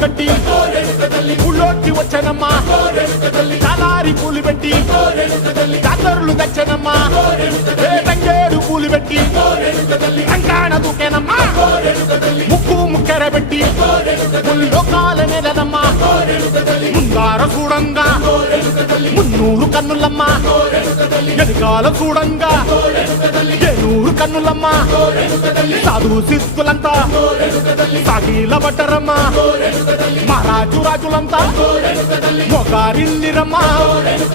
కట్టి ఊళ్ళోకి వచ్చానమ్మా చాలారి పూలు పెట్టి జాతరులు తెచ్చానమ్మా తంగేడు పూలు పెట్టి రంగాణ దూకేనమ్మా ముక్కు ముక్కెర పెట్టి ముల్లోకాల నెలనమ్మా ముందార చూడంగా మున్నూరు కన్నులమ్మా ఎనకాల చూడంగా ఏనూరు కన్నులమ్మా సాధు సిద్ధులంతా సాగిల పట్టరమ్మా మహారాజు రాజులంతా మొగారిల్లిరమ్మా